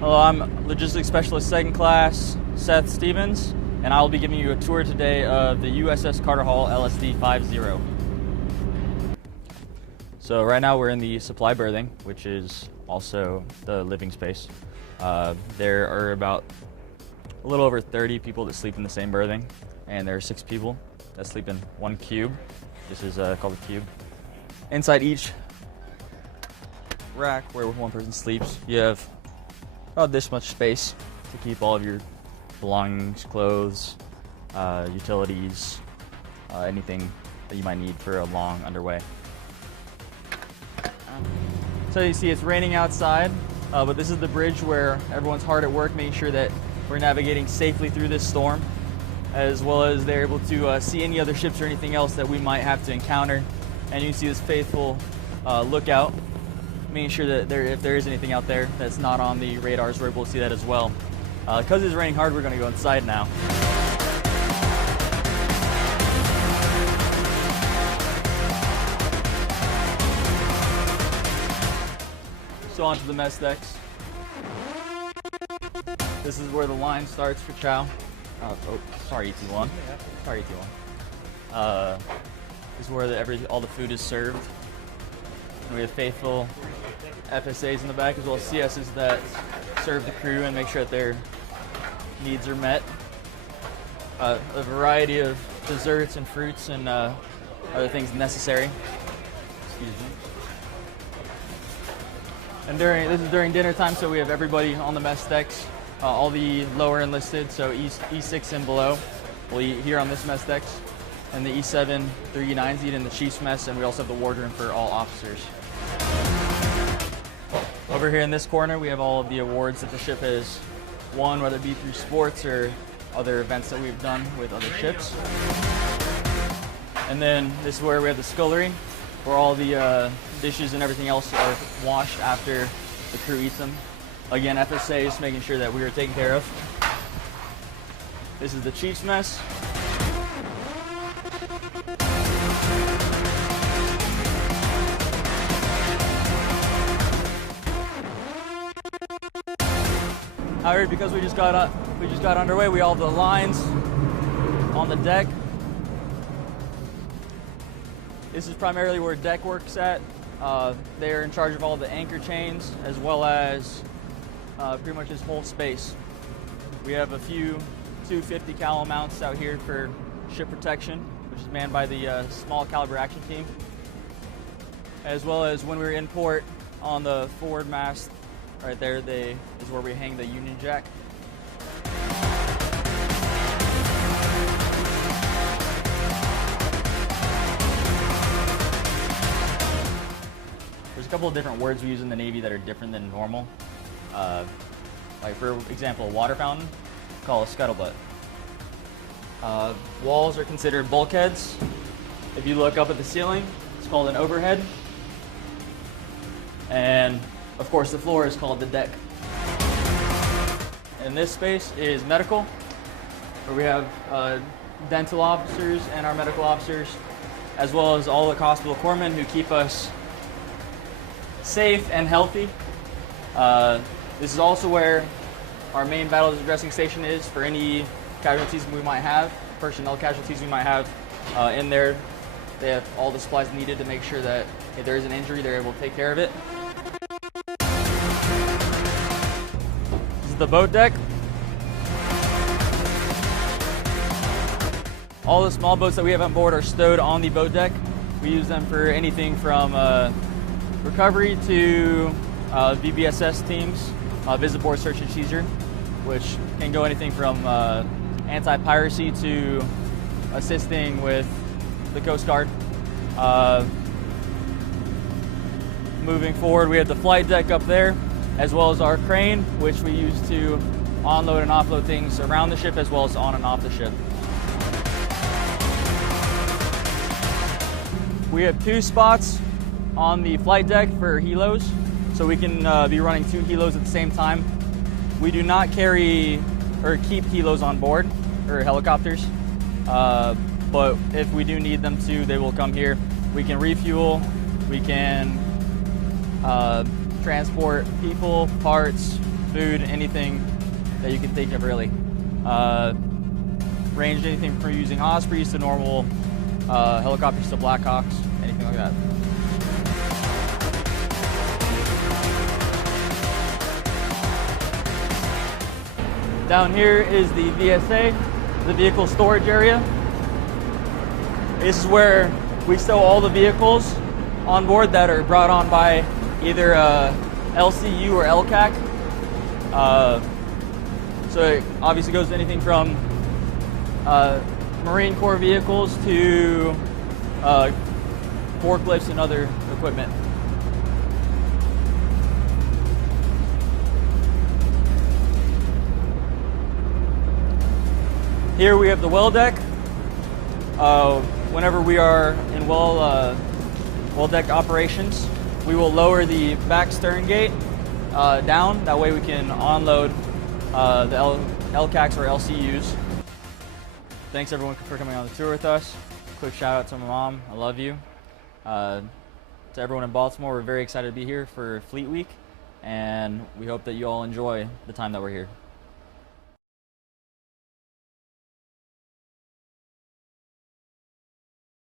Hello, I'm Logistics Specialist Second Class Seth Stevens, and I will be giving you a tour today of the USS Carter Hall LSD-50. So right now we're in the supply berthing, which is also the living space. There are about a little over 30 people that sleep in the same berthing, and there are 6 people that sleep in one cube. This is called a cube. Inside each rack where one person sleeps, you have about this much space to keep all of your belongings, clothes, utilities, anything that you might need for a long underway. So you see it's raining outside, but this is the bridge where everyone's hard at work making sure that we're navigating safely through this storm, as well as they're able to see any other ships or anything else that we might have to encounter. And you can see this faithful lookout, making sure that if there is anything out there that's not on the radars, we're able to see that as well. Because it's raining hard, we're going to go inside now. So onto the mess decks. This is where the line starts for chow. Sorry, ET1. Sorry, ET1. This is where all the food is served. And we have faithful FSAs in the back, as well as CSs that serve the crew and make sure that their needs are met. A variety of desserts and fruits and other things necessary. Excuse me. And this is during dinner time, so we have everybody on the mess decks. All the lower enlisted, so E6 and below, will eat here on this mess decks. And the E7 through E9s eat in the chief's mess, and we also have the wardroom for all officers. Over here in this corner, we have all of the awards that the ship has won, whether it be through sports or other events that we've done with other ships. And then this is where we have the scullery, where all the dishes and everything else are washed after the crew eats them. Again, FSA is making sure that we are taken care of. This is the chief's mess. However, because we just got underway, we all have the lines on the deck. This is primarily where deck work's at. They're in charge of all the anchor chains, as well as pretty much this whole space. We have a few 250 cal mounts out here for ship protection, which is manned by the small caliber action team. As well as when we're in port on the forward mast, right there, is where we hang the Union Jack. There's a couple of different words we use in the Navy that are different than normal. Like for example, a water fountain, call a scuttlebutt. Walls are considered bulkheads. If you look up at the ceiling, it's called an overhead. And of course, the floor is called the deck. And this space is medical, where we have dental officers and our medical officers, as well as all the hospital corpsmen who keep us safe and healthy. This is also where our main battle dressing station is for any casualties we might have, personnel casualties we might have in there. They have all the supplies needed to make sure that if there is an injury, they're able to take care of it. This is the boat deck. All the small boats that we have on board are stowed on the boat deck. We use them for anything from recovery to VBSS teams, visit board search and seizure, which can go anything from anti-piracy to assisting with the Coast Guard. Moving forward, we have the flight deck up there, as well as our crane, which we use to onload and offload things around the ship, as well as on and off the ship. We have 2 spots on the flight deck for helos, so we can be running 2 helos at the same time. We do not carry or keep helos on board, or helicopters, but if we do need them to, they will come here. We can refuel, we can transport people, parts, food, anything that you can think of really. Ranged anything from using Ospreys to normal helicopters to Blackhawks, anything like that. Down here is the VSA, the vehicle storage area. This is where we stow all the vehicles on board that are brought on by either LCU or LCAC. So it obviously goes to anything from Marine Corps vehicles to forklifts and other equipment. Here we have the well deck. Whenever we are in well deck operations, we will lower the back stern gate down. That way we can unload the LCACs or LCUs. Thanks everyone for coming on the tour with us. Quick shout out to my mom, I love you. To everyone in Baltimore, we're very excited to be here for Fleet Week, and we hope that you all enjoy the time that we're here.